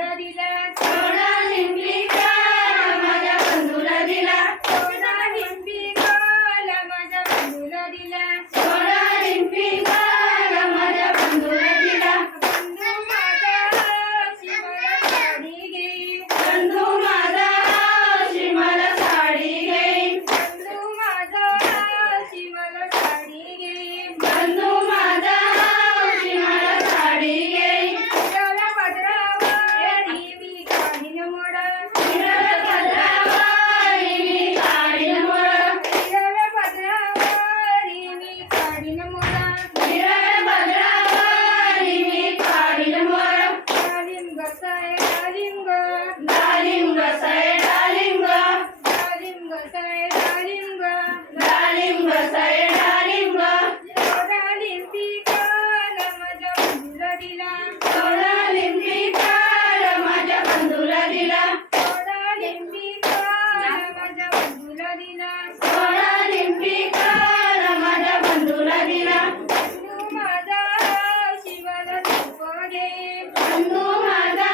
बंधूला दिला थोडा लिंबी काला माझ्या बंधूला दिला थोडा लिंबी काला माझ्या बंधूला दिला थोडा लिंबी काला माझ्या बंधूला दिला बंधू माझा शिवाला साडी घेईल बंधू माझा शिमाला साडी घेईन बंधू माझा शिवाला साडी घेईल बंधू माझा शिमाला साडी घेईन हिरव्या पदरावरी मी काढीन मोडा हिरव्या पदरावरी मी काढीन मोड हिरव्या पदरावरी मी काढीन मोडा हिरव्या पदरावरी मी काढीन मोड डालिंब गसाय डालिंब डालिंब सय डालिंब डालिंब गसाय डालिंब डालिंब सय डालिंब डालिंबी काला माझ्या बंधूला दिला लिंबी काला माझ्या बंधूला दिला डालिंबी काला माझ्या बंधूला दिला लिंबी काला माझ्या बंधूला दिला बंधू माझा शिवाला धूप दे बंधू माझा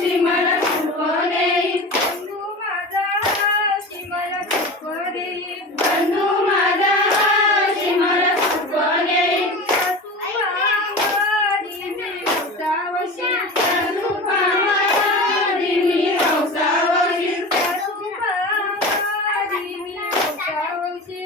शिमाला धूप देईन बंधू माझा शिवाला धूप दे बंधू माझा शिमाला धूप देईन सासूबाई मी उसावशी सुपामारी मी हौसावशी सासूबाई मी उसावशी